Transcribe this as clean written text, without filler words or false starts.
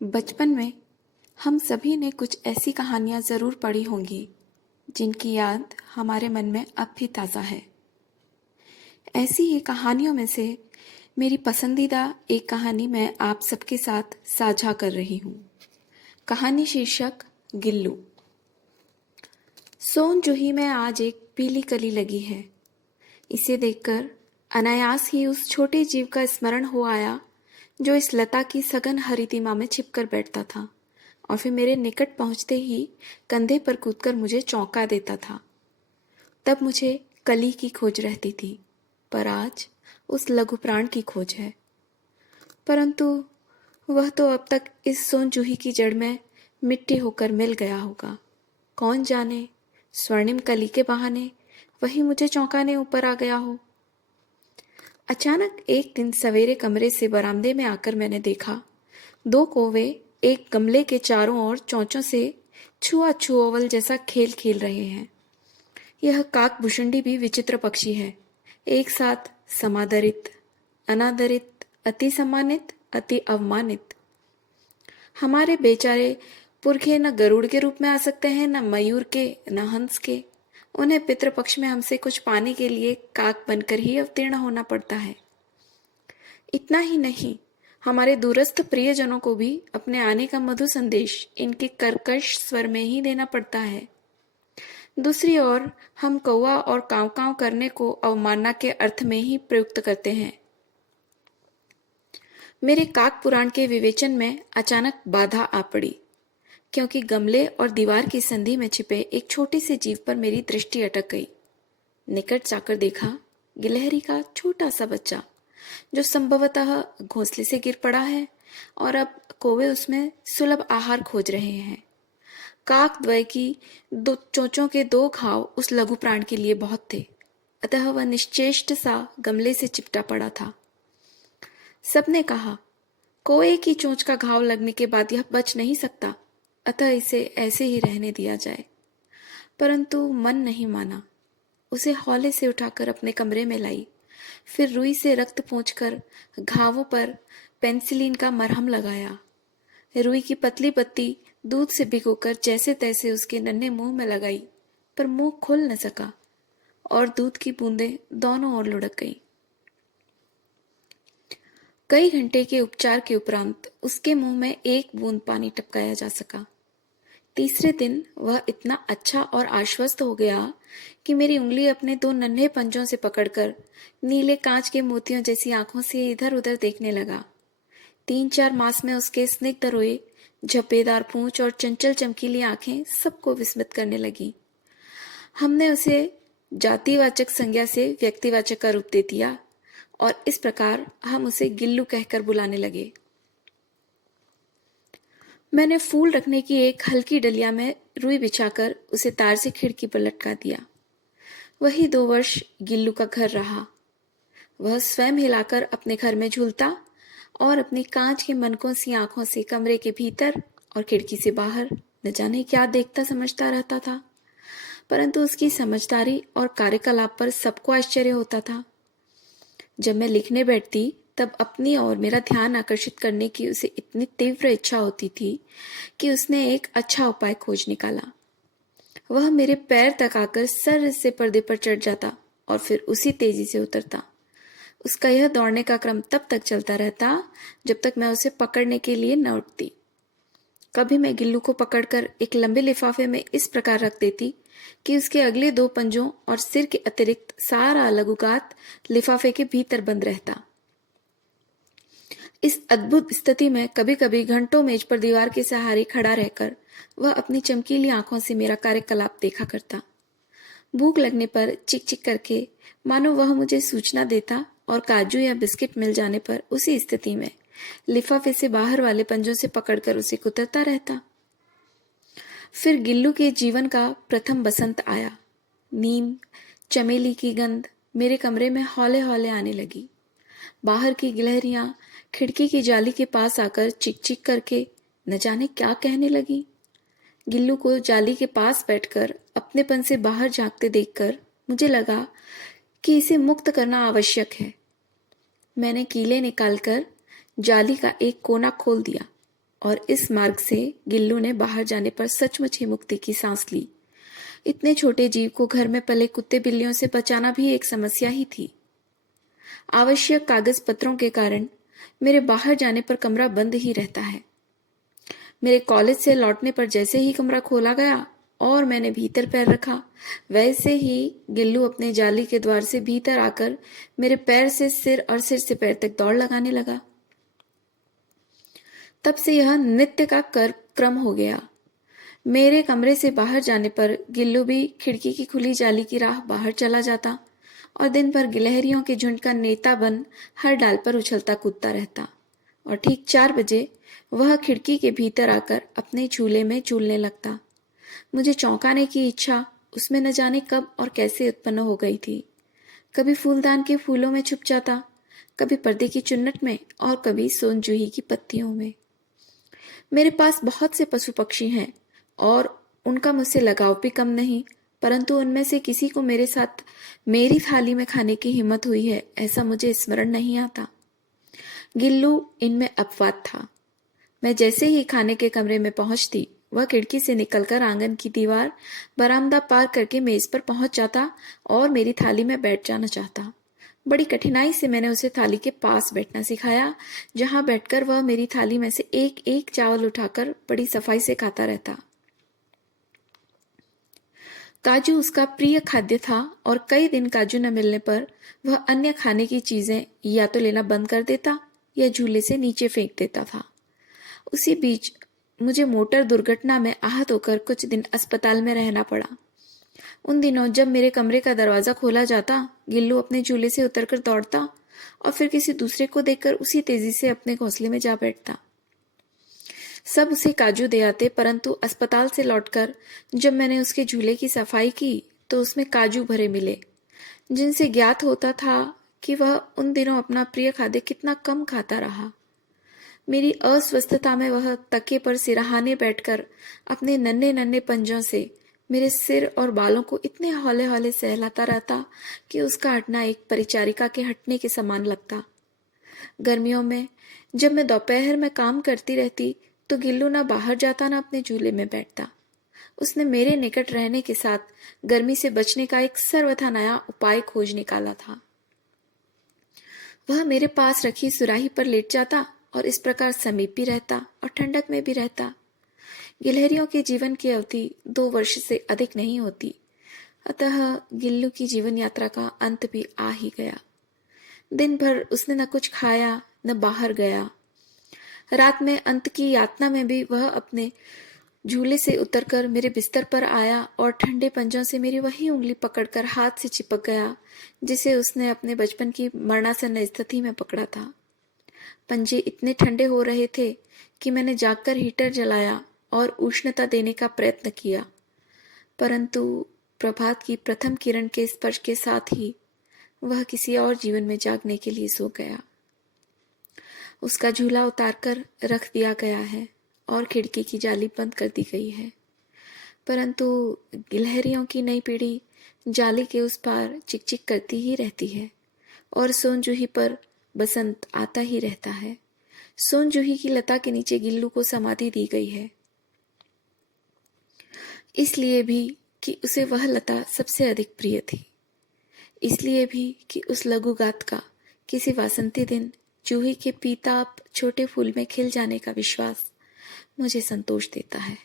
बचपन में हम सभी ने कुछ ऐसी कहानियाँ ज़रूर पढ़ी होंगी जिनकी याद हमारे मन में अब भी ताज़ा है। ऐसी ही कहानियों में से मेरी पसंदीदा एक कहानी मैं आप सबके साथ साझा कर रही हूँ। कहानी शीर्षक गिल्लू। सोन जूही में आज एक पीली कली लगी है। इसे देखकर अनायास ही उस छोटे जीव का स्मरण हो आया जो इस लता की सघन हरितिमा में छिपकर बैठता था और फिर मेरे निकट पहुंचते ही कंधे पर कूदकर मुझे चौंका देता था। तब मुझे कली की खोज रहती थी, पर आज उस लघु प्राण की खोज है। परंतु वह तो अब तक इस सोन जूही की जड़ में मिट्टी होकर मिल गया होगा। कौन जाने, स्वर्णिम कली के बहाने वही मुझे चौंकाने ऊपर आ गया हो। अचानक एक दिन सवेरे कमरे से बरामदे में आकर मैंने देखा, दो कौवे एक गमले के चारों ओर चोंचों से छुआ-छुओवल जैसा खेल खेल रहे हैं। यह काकभूषुंडी भी विचित्र पक्षी है, एक साथ समादरित, अनादरित, अति सम्मानित, अति अवमानित। हमारे बेचारे पुरखे न गरुड़ के रूप में आ सकते हैं, न मयूर के, न हंस के। उन्हें पितृपक्ष में हमसे कुछ पाने के लिए काक बनकर ही अवतीर्ण होना पड़ता है। इतना ही नहीं, हमारे दूरस्थ प्रियजनों को भी अपने आने का मधुर संदेश इनके कर्कश स्वर में ही देना पड़ता है। दूसरी ओर हम कौवा और कांव कांव करने को अवमानना के अर्थ में ही प्रयुक्त करते हैं। मेरे काक पुराण के विवेचन में अचानक बाधा आ पड़ी, क्योंकि गमले और दीवार की संधि में छिपे एक छोटे से जीव पर मेरी दृष्टि अटक गई। निकट जाकर देखा, गिलहरी का छोटा सा बच्चा जो संभवतः घोंसले से गिर पड़ा है और अब कौवे उसमें सुलभ आहार खोज रहे हैं। काक द्वय की दो चोंचों के दो घाव उस लघु प्राण के लिए बहुत थे, अतः वह निश्चेष्ट सा गमले से चिपटा पड़ा था। सबने कहा, कौवे की चोंच का घाव लगने के बाद यह बच नहीं सकता, अतः इसे ऐसे ही रहने दिया जाए। परंतु मन नहीं माना। उसे हौले से उठाकर अपने कमरे में लाई, फिर रुई से रक्त पोंछकर घावों पर पेनिसिलिन का मरहम लगाया। रुई की पतली पत्ती दूध से भिगोकर जैसे तैसे उसके नन्हे मुंह में लगाई, पर मुंह खुल न सका और दूध की बूंदें दोनों ओर लुढ़क गईं। कई घंटे के उपचार के उपरांत उसके मुंह में एक बूंद पानी टपकाया जा सका। तीसरे दिन वह इतना अच्छा और आश्वस्त हो गया कि मेरी उंगली अपने दो नन्हे पंजों से पकड़कर नीले कांच के मोतियों जैसी आंखों से इधर उधर देखने लगा। 3-4 मास में उसके स्निग्ध रोए, झप्पेदार पूंछ और चंचल चमकीली आंखें सबको विस्मित करने लगी। हमने उसे जातिवाचक संज्ञा से व्यक्तिवाचक का रूप दे दिया और इस प्रकार हम उसे गिल्लू कहकर बुलाने लगे। मैंने फूल रखने की एक हल्की डलिया में रुई बिछाकर उसे तार से खिड़की पर लटका दिया। वही 2 वर्ष गिल्लू का घर रहा। वह स्वयं हिलाकर अपने घर में झूलता और अपनी कांच के मनकों सी आंखों से कमरे के भीतर और खिड़की से बाहर न जाने क्या देखता समझता रहता था। परंतु उसकी समझदारी और कार्यकलाप पर सबको आश्चर्य होता था। जब मैं लिखने बैठती तब अपनी ओर मेरा ध्यान आकर्षित करने की उसे इतनी तीव्र इच्छा होती थी कि उसने एक अच्छा उपाय खोज निकाला। वह मेरे पैर तक आकर सर से पर्दे पर चढ़ जाता और फिर उसी तेजी से उतरता। उसका यह दौड़ने का क्रम तब तक चलता रहता जब तक मैं उसे पकड़ने के लिए न उठती। कभी मैं गिल्लू को पकड़कर एक लंबे लिफाफे में इस प्रकार रख देती कि उसके अगले 2 पंजों और सिर के अतिरिक्त सारा लघुगात लिफाफे के भीतर बंद रहता। इस अद्भुत स्थिति में कभी कभी घंटों मेज पर दीवार के सहारे खड़ा रहकर वह अपनी चमकीली आंखों से मेरा कार्यकलाप देखा करता। भूख लगने पर चिक चिक करके मानो वह मुझे सूचना देता और काजू या बिस्किट मिल जाने पर उसी स्थिति में लिफाफे से बाहर वाले पंजों से पकड़कर उसे कुतरता रहता। फिर गिल्लू के जीवन का प्रथम बसंत आया। नीम, चमेली की गंध मेरे कमरे में हौले हौले आने लगी। बाहर की गिलहरियां खिड़की की जाली के पास आकर चिक चिक करके न जाने क्या कहने लगी। गिल्लू को जाली के पास बैठकर अपनेपन से बाहर झांकते देखकर मुझे लगा कि इसे मुक्त करना आवश्यक है। मैंने कीले निकालकर जाली का एक कोना खोल दिया और इस मार्ग से गिल्लू ने बाहर जाने पर सचमुच ही मुक्ति की सांस ली। इतने छोटे जीव को घर में पले कुत्ते बिल्लियों से बचाना भी एक समस्या ही थी। आवश्यक कागज पत्रों के कारण मेरे बाहर जाने पर कमरा बंद ही रहता है। मेरे कॉलेज से लौटने पर जैसे ही कमरा खोला गया और मैंने भीतर पैर रखा, वैसे ही गिल्लू अपने जाली के द्वार से भीतर आकर मेरे पैर से सिर और सिर से पैर तक दौड़ लगाने लगा। तब से यह नित्य का क्रम हो गया। मेरे कमरे से बाहर जाने पर गिल्लू भी खिड़की की खुली जाली की राह बाहर चला जाता और दिन भर गिलहरियों के झुंड का नेता बन हर डाल पर उछलता कूदता रहता। और ठीक 4 बजे वह खिड़की के भीतर आकर अपने झूले में झूलने लगता। मुझे चौंकाने की इच्छा उसमें न जाने कब और कैसे उत्पन्न हो गई थी। कभी फूलदान के फूलों में छुप जाता, कभी पर्दे की चुन्नट में और कभी सोन जूही की पत्तियों में। मेरे पास बहुत से पशु पक्षी हैं और उनका मुझसे लगाव भी कम नहीं, परंतु उनमें से किसी को मेरे साथ मेरी थाली में खाने की हिम्मत हुई है ऐसा मुझे स्मरण नहीं आता। गिल्लू इनमें अपवाद था। मैं जैसे ही खाने के कमरे में पहुंचती, वह खिड़की से निकलकर आंगन की दीवार, बरामदा पार करके मेज पर पहुंच जाता और मेरी थाली में बैठ जाना चाहता। बड़ी कठिनाई से मैंने उसे थाली के पास बैठना सिखाया, जहां बैठकर वह मेरी थाली में से एक एक चावल उठाकर बड़ी सफाई से खाता रहता। काजू उसका प्रिय खाद्य था और कई दिन काजू न मिलने पर वह अन्य खाने की चीजें या तो लेना बंद कर देता या झूले से नीचे फेंक देता था। उसी बीच मुझे मोटर दुर्घटना में आहत होकर कुछ दिन अस्पताल में रहना पड़ा। उन दिनों जब मेरे कमरे का दरवाजा खोला जाता, गिल्लू अपने झूले से उतरकर दौड़ता और फिर किसी दूसरे को देखकर उसी तेजी से अपने घोंसले में जा बैठता। सब उसे काजू दे आते, परंतु अस्पताल से लौटकर जब मैंने उसके झूले की सफाई की तो उसमें काजू भरे मिले, जिनसे ज्ञात होता था कि वह उन दिनों अपना प्रिय खाद्य कितना कम खाता रहा। मेरी अस्वस्थता में वह तकिए पर सिरहाने बैठकर अपने नन्हे नन्हे पंजों से मेरे सिर और बालों को इतने हौले हौले सहलाता रहता कि उसका हटना एक परिचारिका के हटने के समान लगता। गर्मियों में जब मैं दोपहर में काम करती रहती तो गिल्लू ना बाहर जाता ना अपने झूले में बैठता। उसने मेरे निकट रहने के साथ गर्मी से बचने का एक सर्वथा नया उपाय खोज निकाला था। वह मेरे पास रखी सुराही पर लेट जाता और इस प्रकार समीप भी रहता और ठंडक में भी रहता। गिलहरियों के जीवन की अवधि 2 वर्ष से अधिक नहीं होती, अतः गिल्लू की जीवन यात्रा का अंत भी आ ही गया। दिन भर उसने न कुछ खाया न बाहर गया। रात में अंत की यातना में भी वह अपने झूले से उतरकर मेरे बिस्तर पर आया और ठंडे पंजों से मेरी वही उंगली पकड़कर हाथ से चिपक गया जिसे उसने अपने बचपन की मरणासन्न स्थिति में पकड़ा था। पंजे इतने ठंडे हो रहे थे कि मैंने जागकर हीटर जलाया और उष्णता देने का प्रयत्न किया, परंतु प्रभात की प्रथम किरण के स्पर्श के साथ ही वह किसी और जीवन में जागने के लिए सो गया। उसका झूला उतारकर रख दिया गया है और खिड़की की जाली बंद कर दी गई है, परंतु गिलहरियों की नई पीढ़ी जाली के उस पार चिकचिक करती ही रहती है और सोन जूही पर बसंत आता ही रहता है। सोन जूही की लता के नीचे गिल्लू को समाधि दी गई है, इसलिए भी कि उसे वह लता सबसे अधिक प्रिय थी, इसलिए भी कि उस लघुगात का किसी वासंती दिन जूही के पीताप छोटे फूल में खिल जाने का विश्वास मुझे संतोष देता है।